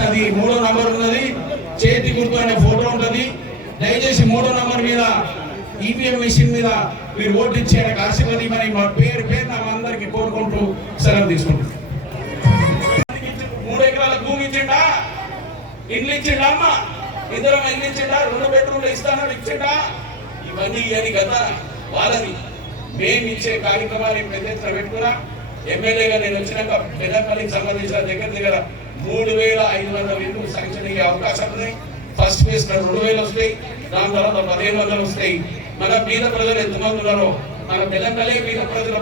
సంబంధించినది మూడో నంబర్ ఉన్నది. చేతి గుర్తు అనే ఫోటో ఉంటుంది. దయచేసి మూడో నంబర్ మీద ఈవీఎం మిషన్ మీద మీరు ఓటు కాశీపతి ఆశీర్వదిమని మా పేరు పేరు నా అందరికి కోరుకుంటూ సెలవు తీసుకుంటున్నాను మూడు ఎకరాల భూమి ఇచ్చిండా? ఇండ్లు ఇచ్చిండా అమ్మ? ఇద్దరం ఇల్లు ఇచ్చిండా? రెండు బెడ్రూమ్లు ఇస్తానని ఇచ్చిండా? ఇవన్నీ ఇవని కదా వాళ్ళని మేము ఇచ్చే కార్యక్రమాన్ని పెద్ద ఎత్తున పెట్టుకున్నా ఎమ్మెల్యేగా నేను వచ్చినాక పెద్దపల్లికి సంబంధించిన దగ్గర దగ్గర మూడు వేల ఐదు వందల ఇల్లు శాంక్షన్ అయ్యే అవకాశం ఉన్నాయి ఫస్ట్ ఫేజ్లో రెండు వేలు వస్తాయి. దాని తర్వాత పదిహేను వందలు వస్తాయి. మన బీద ప్రజలు ఎంతమంది ఉన్నారో మన పెద్దపల్లి బీద ప్రజల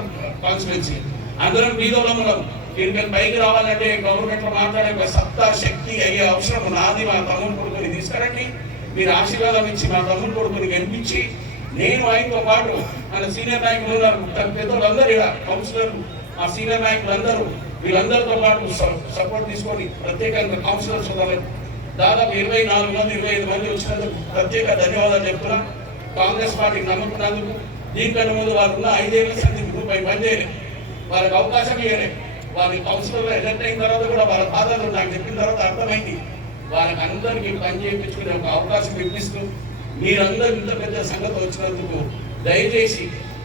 కాన్స్టిట్యున్సీ అందరం బీదలో ఉన్నాం. దీని మీద పైకి రావాలంటే గవర్నమెంట్లో మాట్లాడే సత్తా శక్తి అయ్యే అవసరం నాది. మా తమ్ముడు కొడుకుని తీసుకురండి. మీరు ఆశీర్వాదం ఇచ్చి మా తమ్ముడు కొడుకుని కనిపించి నేను ఆయనతో పాటు మన సీనియర్ నాయకులు ఉన్నారు. పెద్ద- పెద్దలందరూ ఇక్కడ కౌన్సిలర్లు ఆ సీనియర్ నాయకులు అందరూ వీళ్ళందరితో పాటు సపోర్ట్ తీసుకొని ప్రత్యేకంగా కౌన్సిలర్స్ ఉన్నారు దాదాపు ఇరవై నాలుగు మంది ఇరవై ఐదు మంది వచ్చినందుకు ప్రత్యేక ధన్యవాదాలు చెప్తున్నా. కాంగ్రెస్ పార్టీ నమ్ముకున్నందుకు దీనికన్నా ముందు వారు ఉన్న ఐదేళ్ళ సంది ముప్పై మంది వారికి అవకాశం ఇవ్వలేదు వారి కౌన్సిలర్లో ఎలక్ట్ అయిన తర్వాత కూడా వాళ్ళ బాధలు నాకు చెప్పిన తర్వాత అర్థమైంది. వాళ్ళకి అందరికీ పని చేయించుకునే ఒక అవకాశం ఇప్పిస్తూ మీరందరూ ఇంత పెద్ద సంగతి వచ్చినందుకు దయచేసి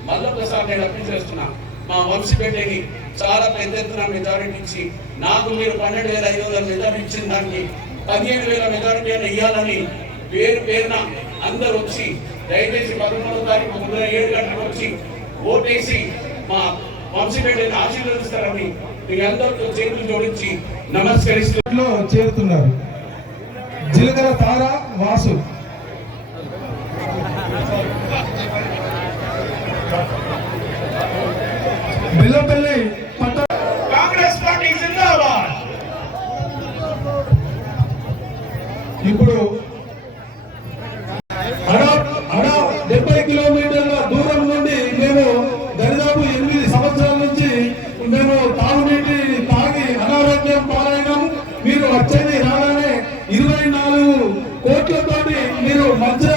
మళ్ళొకసారి నేను అప్పీల్ చేస్తున్నాను. మా వంశపేటని చాలా పెద్ద ఎత్తున మెజారిటీ ఇచ్చి నాకు మీరు పన్నెండు వేల ఐదు వందల మెజారిటీ ఇచ్చిన దానికి పదిహేను వేల మెజారిటీ అని ఇవ్వాలని పేరు పేరున అందరూ వచ్చి దయచేసి పదమూడవ తారీఖు ఉదయం ఏడు గంటలకు వచ్చి ఓటేసి మా వంశపేటని ఆశీర్వదిస్తారని మీ అందరితో చేతులు జోడించి నమస్కరిస్తూ చేరుతున్నారు. జిలకర తార వాసు. బిల్లపల్లి పట్ట కాంగ్రెస్ పార్టీ జిందాబాద్. ఇప్పుడు డెబ్బై కిలోమీటర్ల దూరం నుండి మేము దరిదాపు ఎనిమిది సంవత్సరాల నుంచి మేము తాగునీటి తాగి అనారోగ్యం పాలైనాం. మీరు వచ్చేది రాగానే ఇరవై నాలుగు కోట్లతోటి మీరు మంచిర్యాల